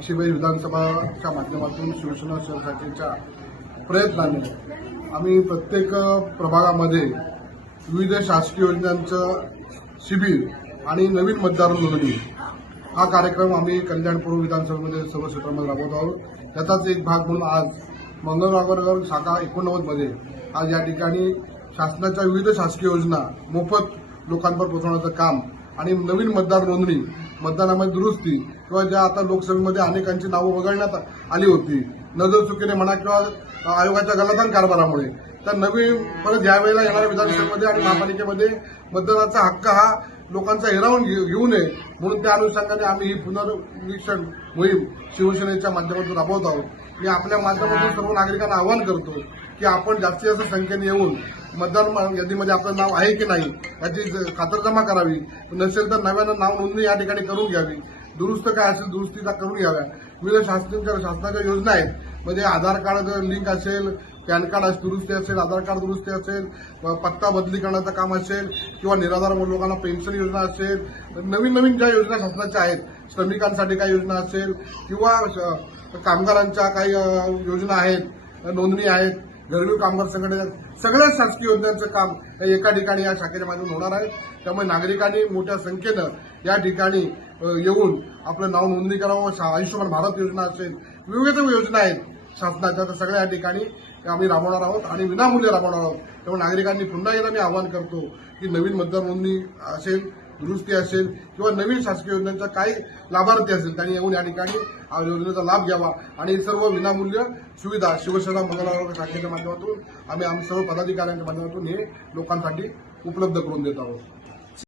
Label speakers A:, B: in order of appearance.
A: साक्षीबाई विधानसभाच्या माध्यमातून शिवसेना शिवसाठीच्या प्रयत्नाने आम्ही प्रत्येक प्रभागामध्ये विविध शासकीय योजनांचं शिबिर आणि नवीन मतदार नोंदणी हा कार्यक्रम आम्ही कल्याणपूर्व विधानसभेमध्ये सर्व क्षेत्रामध्ये राबवत आहोत. त्याचाच एक भाग म्हणून आज मंगळवार शाखा एकोणनव्वदमध्ये आज या ठिकाणी शासनाच्या विविध शासकीय योजना मोफत लोकांवर पोहोचवण्याचं काम आणि नवीन मतदार नोंदणी मतदानामध्ये दुरुस्ती किंवा ज्या आता लोकसभेमध्ये अनेकांची नावं वगळण्यात आली होती. नजर चुकीने म्हणा किंवा आयोगाच्या गलतान कारभारामुळे. तर नवीन परत यावेळेला येणाऱ्या विधानसभेमध्ये आणि महापालिकेमध्ये मतदानाचा हक्क हा लोकांचा हिरावून घेऊ घेऊ नये. म्हणून त्या अनुषंगाने आम्ही ही पुनर्निरीक्षण मोहीम शिवसेनेच्या माध्यमातून राबवत आहोत. मी आपल्या माध्यमातून सर्व नागरिकांना आवाहन करतो की आपण जास्तीत जास्त संख्येने येऊन मतदार यादीमध्ये आपलं नाव आहे की नाही याची खातरजमा करावी. नसेल तर नव्यानं नाव नोंदणी या ठिकाणी करून घ्यावी. दुरुस्त काय असेल दुरुस्तीचा करून घ्याव्या. विविध शासनाच्या शासनाच्या योजना आहेत. म्हणजे आधार कार्ड लिंक असेल पॅन कार्ड असेल दुरुस्ती असेल आधार कार्ड दुरुस्ती असेल पत्ता बदली करण्याचं काम असेल किंवा निराधार लोकांना पेन्शन योजना असेल नवीन नवीन ज्या योजना शासनाच्या आहेत श्रमिकांसाठी काही योजना असेल किंवा कामगारांच्या काही योजना आहेत नोंदणी आहेत घरेलू कामगार संघटना सगळ्या शासकीय योजनांचं काम एका ठिकाणी या शाखेच्या माध्यमातून होणार आहे. त्यामुळे नागरिकांनी मोठ्या संख्येनं या ठिकाणी येऊन आपलं नाव नोंदणी करावं आयुष्यमान भारत योजना असेल विविध योजना आहेत शासनाच्या तर सगळ्या या ठिकाणी आम्ही राबवणार आहोत आणि विनामूल्य राबवणार आहोत. त्यामुळे नागरिकांनी पुन्हा एकदा मी आवाहन करतो की नवीन मतदार नोंदणी असेल दुरुस्ती असेल किंवा नवीन शासकीय योजनांचा काही लाभार्थी असेल त्यांनी येऊन या ठिकाणी योजनेचा लाभ घ्यावा. आणि सर्व विनामूल्य सुविधा शिवसेना मंगळवार शाखेच्या माध्यमातून आम्ही आम्ही सर्व पदाधिकाऱ्यांच्या माध्यमातून हे लोकांसाठी उपलब्ध करून देत आहोत.